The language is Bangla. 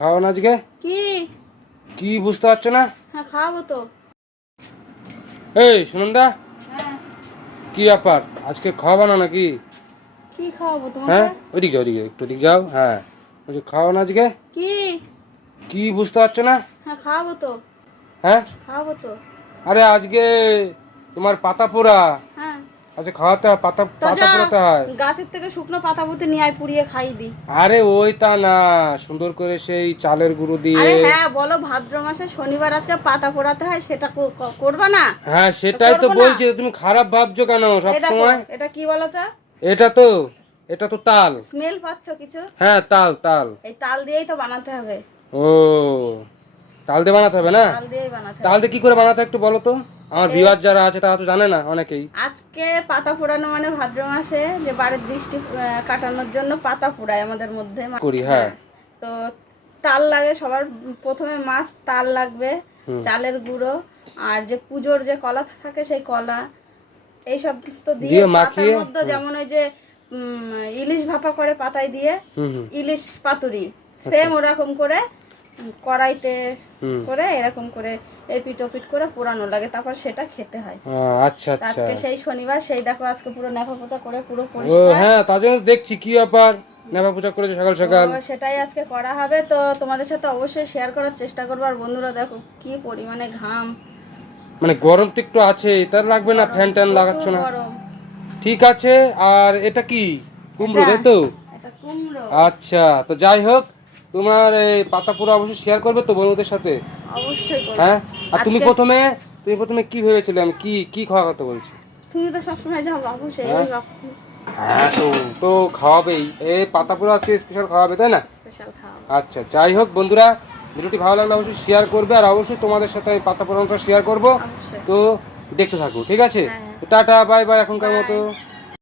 খাওয়ান আজকে কি কি বুঝতে পারছো না? হ্যাঁ খাওয়াবো তো। এই সুনন্দা, হ্যাঁ কি ব্যাপার? আজকে খাওয়াবা না নাকি? কি খাওয়াবো হ্যাঁ তোমাকে? ওইদিক যাও, ওইদিকে একটু দিক যাও। হ্যাঁ বলছি খাওয়ান আজকে কি কি বুঝতে পারছো না? হ্যাঁ খাওয়াবো তো, হ্যাঁ খাওয়াবো তো। আরে আজকে তোমার পাতা পোড়া, হ্যাঁ আজকে খাওয়াতে হয়, পাতা তো পাতা যা পোড়াতে হয়। গাছের থেকে শুকনো পাতা পুঁতে নিয়ে আয়, পুড়িয়ে খাই দি। আরে ওই তা না, সুন্দর করে সেই চালের গুঁড়ো দিয়ে। আরে হ্যাঁ বলো, ভাদ্র মাসে শনিবার আজকে পাতা পোড়াতে হয়, সেটা করবা না? হ্যাঁ সেটাই তো করবো না। বলছি, তুমি খারাপ ভাবছো কেন সব এই দেখো, সময়? এটা কি বলো তো? এটা তো এটা তো তাল। স্মেল পাচ্ছ কিছু? হ্যাঁ তাল তাল। এই তাল দিয়েই তো বানাতে হবে। ও তাল দিয়ে বানাতে হবে না? তাল দিয়েই বানাতে তাল হবে। দিয়ে কি করে বানাতে হয় একটু বলো তো, আমার ভিউয়ার যারা আছে তারা তো জানে না অনেকেই। আজকে পাতা পোড়ানো মানে ভাদ্র মাসে যে বাড়ির দৃষ্টি কাটানোর জন্য পাতা পোড়ায় আমাদের মধ্যে করি, হ্যাঁ। তো তাল লাগে সবার প্রথমে, মাছ তাল লাগবে, চালের গুঁড়ো, আর যে পুজোর যে কলা থাকে সেই কলা, এই সমস্ত দিয়ে দিয়ে পাতার মাখিয়ে, মধ্যে, যেমন ওই যে ইলিশ ভাপা করে পাতায় দিয়ে, হুম ইলিশ পাতুরি সেম ওরকম করে কড়াইতে হুম। করে এরকম করে এপিট ওপিট করে পোড়ানো লাগে, তারপর সেটা খেতে হয়। আচ্ছা তা আচ্ছা। আজকে সেই শনিবার, সেই দেখো আজকে পুরো নেফা পোচা করে পুরো ও পরিষ্কার। হ্যাঁ, তার জন্য দেখছি কি ব্যাপার, নেভা পূজা করেছে সকাল সকাল। তো সেটাই আজকে করা হবে, তো তোমাদের সাথে অবশ্যই শেয়ার করার চেষ্টা করবো। আর বন্ধুরা দেখো কি পরিমাণে ঘাম, মানে গরম তো একটু আছে, তার লাগবে না, গরম, ফ্যান ট্যান লাগাচ্ছ প্রচুর না? গরম। ঠিক আছে। আর এটা কি কুমড়ো, তাই তো? এটা কুমড়ো। আচ্ছা, তো যাই হোক, তোমার এই পাতা পোড়া অবশ্যই শেয়ার করবে তো বন্ধুদের সাথে? অবশ্যই করবো। হ্যাঁ। আর তুমি আজকে প্রথমে কি ভেবেছিলে আমি কি কি খাওয়াতে বলছি? তুমি তো সবসময় যাও বাবু, সেই হ্যাঁ? ভাবছি হ্যাঁ তো তো খাওয়াবেই, এই পাতা পোড়া আজকে স্পেশাল খাওয়াবে, তাই না? স্পেশাল খাওয়া। আচ্ছা, যাই হোক বন্ধুরা, ভিডিওটি ভালো লাগলে অবশ্যই শেয়ার করবে, আর অবশ্যই তোমাদের সাথে এই পাতা পোড়ানোটা শেয়ার করবো। অবশ্যই। তো দেখতে থাকো, ঠিক আছে? হ্যাঁ। টাটা বাই বাই এখনকার Bye. মতো।